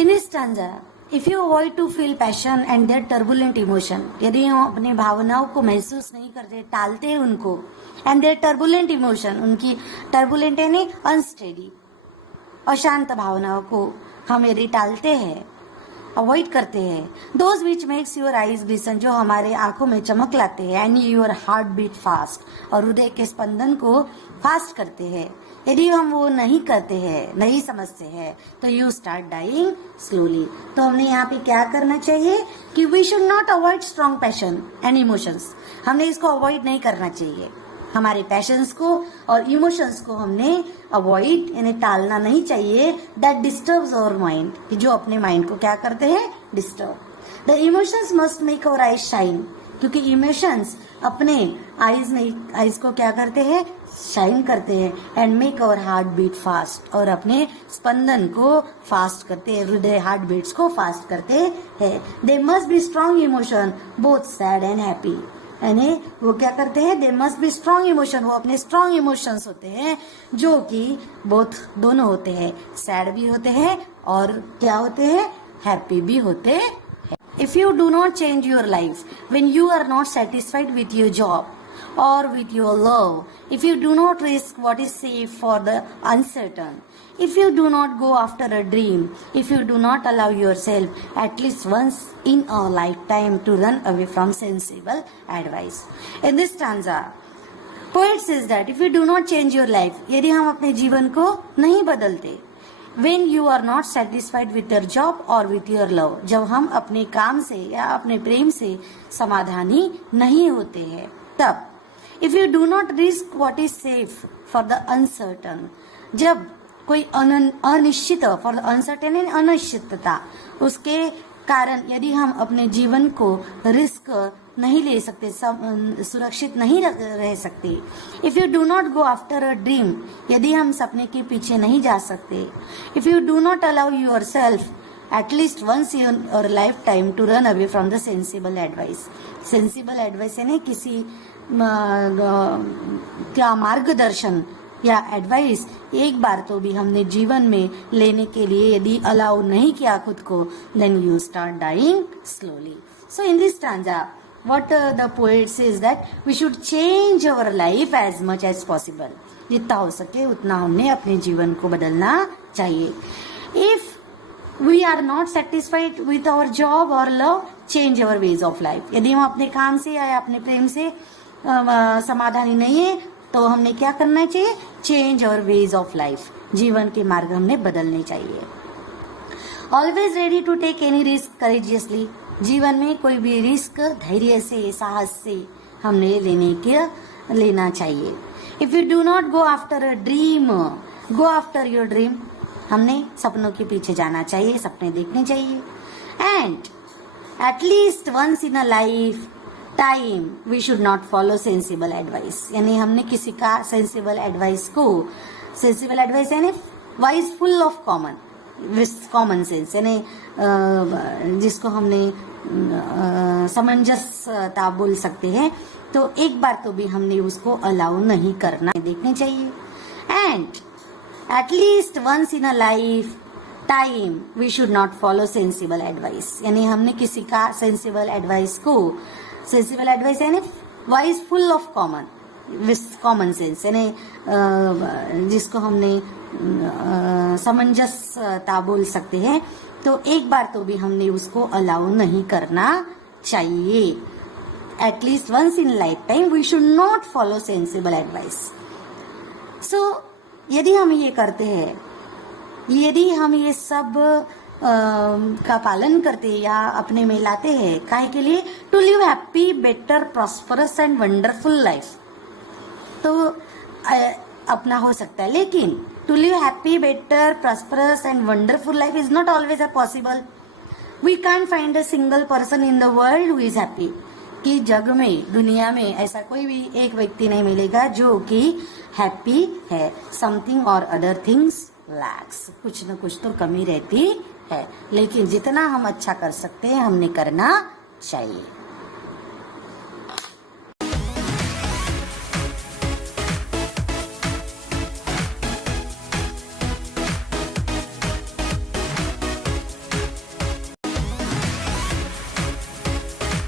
In this stanza, if you avoid to feel passion and their turbulent emotion, यदि हम अपनी भावनाओं को महसूस नहीं करते, टालते हैं उनको, and their turbulent emotion, उनकी turbulent यानी unsteady, अशांत भावनाओं को हम यदि टालते हैं, अवॉइड करते हैं, those which makes your eyes glisten, जो हमारे आंखों में चमक लाते हैं, and your heart beat fast, और हृदय के स्पंदन को फास्ट करते हैं, यदि हम वो नहीं करते हैं, नहीं समझते हैं, तो यू स्टार्ट डाइंग स्लोली। तो हमने यहाँ पे क्या करना चाहिए कि we should not avoid strong passion and emotions, हमने इसको अवॉइड नहीं करना चाहिए, हमारे पैशंस को और इमोशंस को हमने अवॉइड यानी टालना नहीं चाहिए, दैट डिस्टर्ब्स आवर माइंड, कि जो अपने माइंड को क्या करते हैं, disturb. The emotions must make our eyes shine, क्योंकि इमोशंस अपने आईज को क्या करते हैं, शाइन करते हैं, and make our heart beat fast, और अपने स्पंदन को फास्ट करते हैं, हृदय हार्ट बीट्स को फास्ट करते हैं। They must be strong emotion both sad and happy, यानी वो क्या करते हैं, they must be strong emotion, वो अपने स्ट्रॉन्ग इमोशंस होते हैं जो कि बोथ दोनों होते हैं, सैड भी होते हैं और क्या होते हैं, हैप्पी भी होते हैं। If you do not change your life, when you are not satisfied with your job or with your love, if you do not risk what is safe for the uncertain, if you do not go after a dream, if you do not allow yourself at least once in a lifetime to run away from sensible advice. In this stanza, poet says that if you do not change your life, यदि हम अपने जीवन को नहीं बदलते, when you are not satisfied with your job or with your love, जब हम अपने काम से या अपने प्रेम से समाधानी नहीं होते हैं, तब if you do not risk what is safe for the uncertain, जब कोई अनिश्चित for the uncertain यानी अनिश्चितता, उसके कारण यदि हम अपने जीवन को रिस्क नहीं ले सकते, सुरक्षित नहीं रह सकते, if you do not go after a dream, यदि हम सपने के पीछे नहीं जा सकते, if you do not allow yourself at least once in your lifetime to run away from the sensible advice, sensible advice यानी किसी क्या मार्गदर्शन या एडवाइस एक बार तो भी हमने जीवन में लेने के लिए यदि अलाउ नहीं किया खुद को, then you start dying slowly. So in this stanza what the poet says that we should change our life as much as possible, जितना हो सके उतना हमने अपने जीवन को बदलना चाहिए। if we are not satisfied with our job or love, change our ways of life, यदि हम अपने काम से या अपने प्रेम से समाधानी नहीं है, तो हमने क्या करना चाहिए, change our ways of life, जीवन के मार्ग हमने बदलने चाहिए। always ready to take any risk courageously, जीवन में कोई भी रिस्क धैर्य से, साहस से हमने लेना चाहिए। If you do not go after a dream, go after your dream, हमने सपनों के पीछे जाना चाहिए, सपने देखने चाहिए। And at least once in a lifetime we should not follow sensible advice, यानी हमने किसी का सेंसिबल एडवाइस को, सेंसिबल एडवाइस यानी wise full of common sense, यानी जिसको हमने सामंजस्यता बोल सकते हैं, तो एक बार तो भी हमने उसको अलाउ नहीं करना, देखने चाहिए। And at least once in a lifetime we should not follow sensible advice, यानी हमने किसी का सेंसिबल एडवाइस को, सेंसिबल एडवाइस यानी wise full of common sense, यानी जिसको हमने सामंजस्यता बोल सकते हैं, तो एक बार तो भी हमने उसको अलाउ नहीं करना चाहिए। At least once in lifetime we should not follow sensible advice. So यदि हम ये करते हैं, यदि हम ये सब का पालन करते हैं या अपने में लाते हैं, काहे के लिए, to live happy better prosperous and wonderful life, तो अपना हो सकता है, लेकिन to live happy, better, prosperous and wonderful life is not always possible. We can't find a single person in the world who is happy. कि जग में, दुनिया में ऐसा कोई भी एक व्यक्ति नहीं मिलेगा जो कि हैप्पी है। समथिंग और अदर थिंग्स लैक्स, कुछ न कुछ तो कमी रहती है, लेकिन जितना हम अच्छा कर सकते हैं हमने करना चाहिए।